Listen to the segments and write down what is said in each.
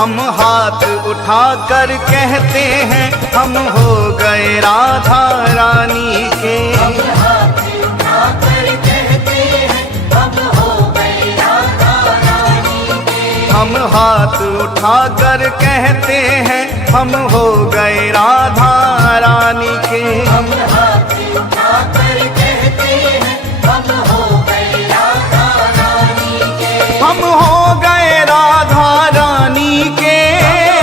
हम हाथ उठाकर कहते हैं हम हो गए राधा रानी के। हम हाथ उठाकर कहते हैं हम हो गए राधा रानी के। हम हाथ उठाकर कहते हैं हम हो गए राधा रानी के। हम हाथ उठाकर कहते हैं हम हो गए राधा रानी के। हम हो गए राधा रानी के।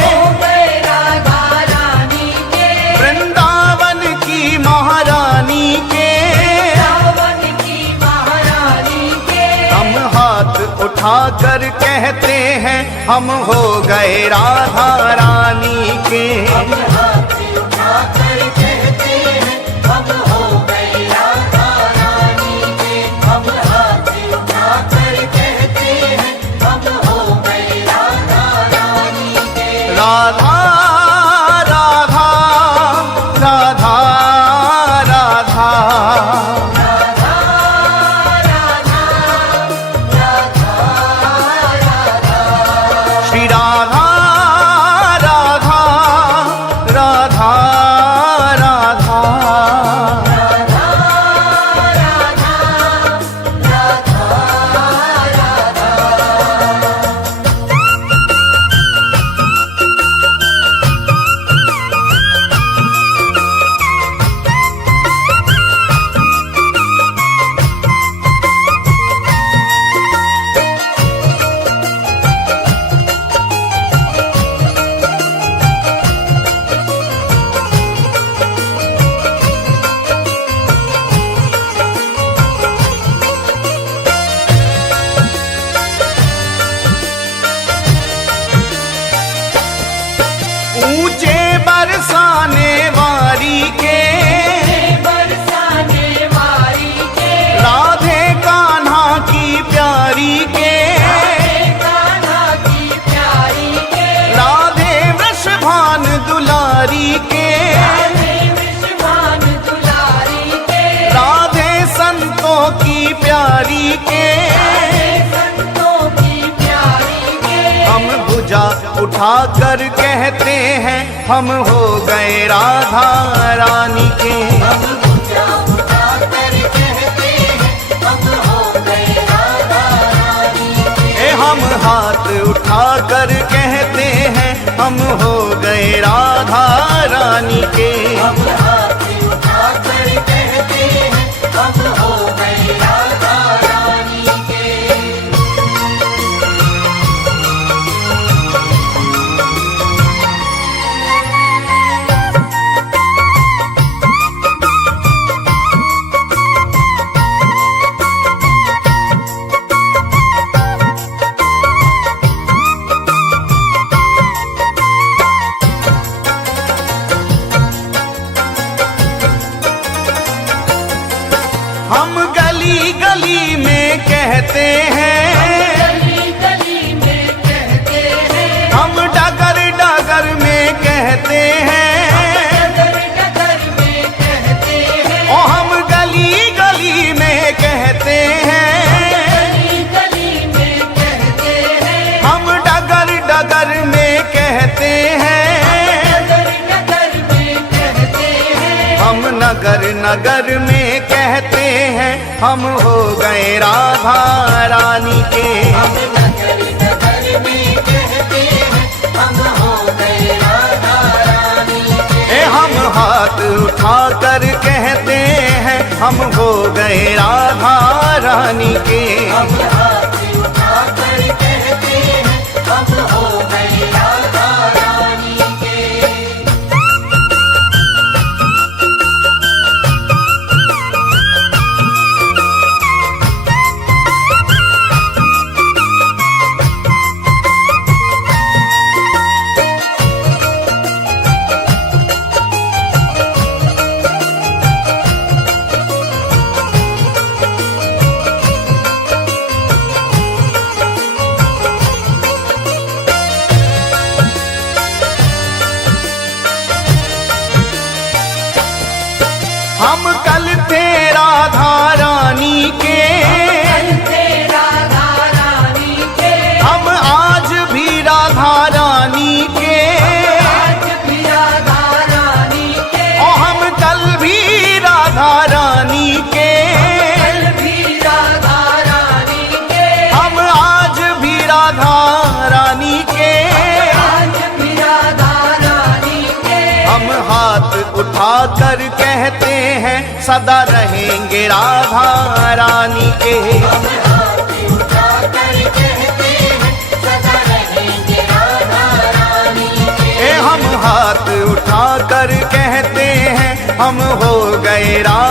हो गए राधा रानी के। वृंदावन की महारानी के। रावण की महारानी के। हम हाथ उठाकर कहते हैं हम हो गए राधा रानी के। हम हाथ उठाकर कहते हैं हम हो गए राधा रानी के। हम हाथ उठाकर कहते हैं हम हो गए राधा रानी के। राधा राधा राधा राधा राधा राधा राधा राधा। श्री राधा राधा राधा राधा। राधा राधा राधा राधा। ऊंचे बरसाने वारी के। बरसाने वारी के। राधे कान्हा की प्यारी के। कान्हा की प्यारी के। राधे वृषभान दुलारी के। राधे विश्वान दुलारी के। राधे संतों की प्यारी के। राधे संतों की प्यारी के। हम भुजा उठाकर कहते हैं हम हो गए राधा रानी के। हम भुजा उठाकर कहते हैं हम हो गए राधा रानी के। हम हाथ उठाकर कहते हैं हम हो गए राधा रानी के। हम हाथ उठाकर कहते हैं हम हो गए राधा रानी के। हम गली गली में कहते हैं। गली गली में कहते हैं। हम डगर डगर में कहते हैं। डगर डगर में कहते हैं। ओ हम गली गली में कहते हैं। गली गली में कहते हैं। हम डगर डगर में कहते हैं। डगर डगर में कहते हैं। हम नगर नगर में कहते हैं हम हो गए राधा रानी के। हम नगर नगर में कहते हैं हम हो गए राधा रानी के। हम हाथ उठाकर कहते हैं हम हो गए राधा रानी के। हम हाथ उठाकर कहते हैं हम हो गए राधा रानी के। राधा रानी के, कल भी राधा रानी के, हम आज भी राधा रानी के, आज भी राधा रानी के। हम हाथ उठा कर कहते हैं सदा रहेंगे राधा रानी के। हम हाथ उठा कर कहते हैं सदा रहेंगे राधा रानी के। हम हाथ उठा कर कहते हैं हम हो गए राधा